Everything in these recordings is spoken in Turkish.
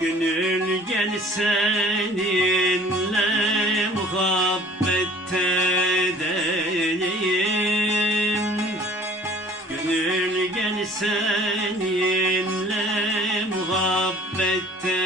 Gönül gel seninle muhabbet edelim. Gönül gel seninle muhabbet edelim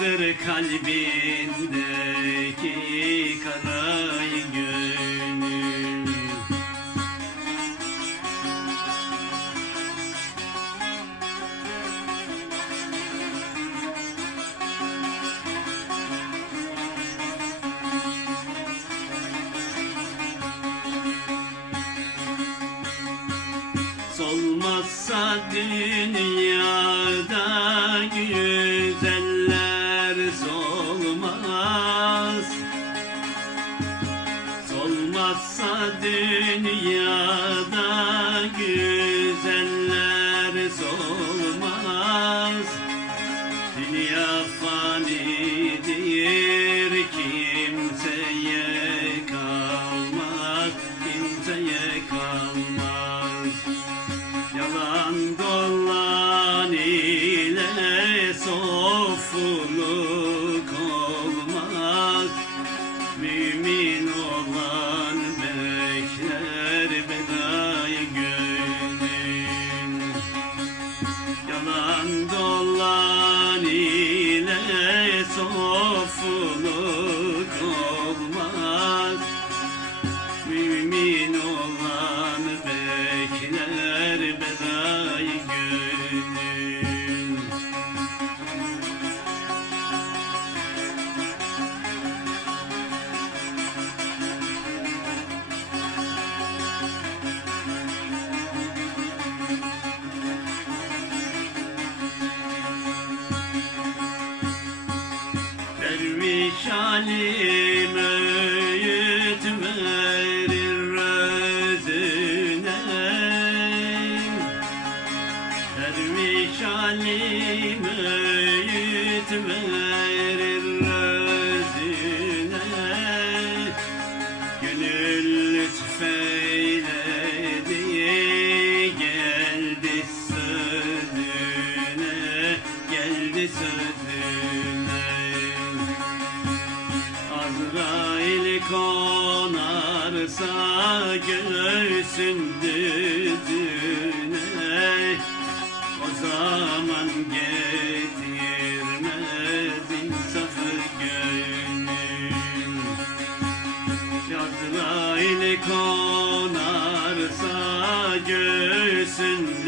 Kaldır kalbindeki karayı gönül Solmazsa dünyada güzeller Solmazsa dünyada güzeller solmaz. Dünya fanidir kimseye kalmaz Kimseye kalmaz Ali konarsa göğsün düzüne O zaman getirmez insafı gönül. Azrail konarsa göğsün